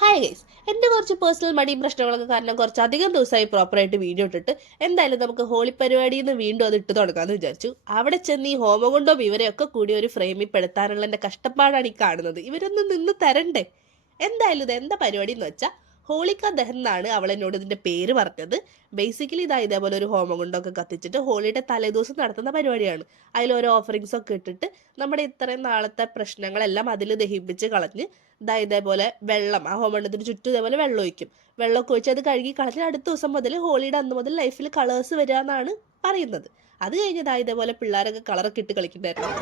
Hi guys, എൻ്റെ കുറച്ച് personal മടിയും പ്രശ്നങ്ങളൊക്കെ കാരണം കുറച്ചധികം ദിവസമായി പ്രോപ്പറായിട്ട് വീഡിയോ ഇട്ടിട്ട് എന്തായാലും നമുക്ക് ഹോളി പരിപാടിയിൽ നിന്ന് വീണ്ടും അത് ഇട്ട് തുടങ്ങാമെന്ന് വിചാരിച്ചു. അവിടെ ചെന്ന് ഈ ഹോമകുണ്ടവും ഇവരെയൊക്കെ കൂടി ഒരു ഫ്രെയിമിൽ പെടുത്താനുള്ള എൻ്റെ കഷ്ടപ്പാടാണ് ഈ കാണുന്നത്. ഇവരൊന്നും നിന്ന് തരണ്ടേ? എന്തായാലും ഇത് എന്താ പരിപാടി എന്ന് വെച്ചാൽ ഹോളിക ദഹൻ എന്നാണ് അവൾ എന്നോട് ഇതിൻ്റെ പേര് പറഞ്ഞത്. ബേസിക്കലി ഇതേപോലെ ഒരു ഹോമകുണ്ടമൊക്കെ കത്തിച്ചിട്ട് ഹോളിയുടെ തലേദിവസം നടത്തുന്ന പരിപാടിയാണ്. അതിൽ ഓരോ ഓഫറിങ്സ് ഒക്കെ ഇട്ടിട്ട് നമ്മുടെ ഇത്രയും നാളത്തെ പ്രശ്നങ്ങളെല്ലാം അതിൽ ദഹിപ്പിച്ച് കളഞ്ഞ് ഇതേപോലെ വെള്ളം ആ ഹോമകുണ്ടത്തിന് ചുറ്റും ഇതേപോലെ വെള്ളം ഒഴിക്കും. വെള്ളമൊക്കെ ഒഴിച്ച് അത് കഴുകി കളഞ്ഞ് അടുത്ത ദിവസം മുതൽ ഹോളിയുടെ അന്ന് മുതൽ ലൈഫിൽ കളേഴ്സ് വരിക എന്നാണ് പറയുന്നത്. അത് കഴിഞ്ഞ് ഇതേപോലെ പിള്ളേരൊക്കെ കളറൊക്കെ ഇട്ട് കളിക്കുന്നതായിരുന്നു.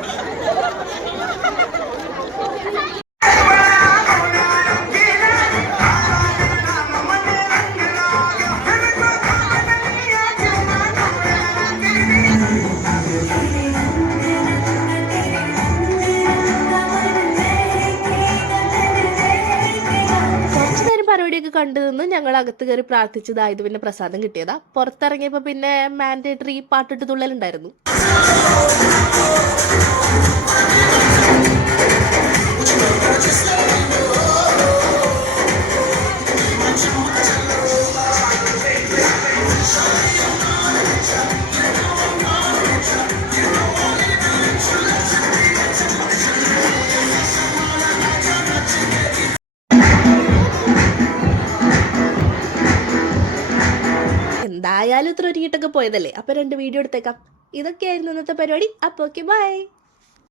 പരിപാടിയൊക്കെ കണ്ടു നിന്ന് ഞങ്ങൾ അകത്ത് കയറി പ്രാർത്ഥിച്ചതായത് പിന്നെ പ്രസാദം കിട്ടിയതാ. പുറത്തിറങ്ങിയപ്പോൾ പിന്നെ മാൻഡേറ്ററി പാട്ടിട്ട് തുള്ളലുണ്ടായിരുന്നു. എന്തായാലും ഇത്ര ഒരുങ്ങിയിട്ടൊക്കെ പോയതല്ലേ, അപ്പോൾ 2 വീഡിയോ എടുത്തേക്കാം. ഇതൊക്കെയായിരുന്നു ഇന്നത്തെ പരിപാടി. അപ്പോൾ ഓക്കെ, ബൈ.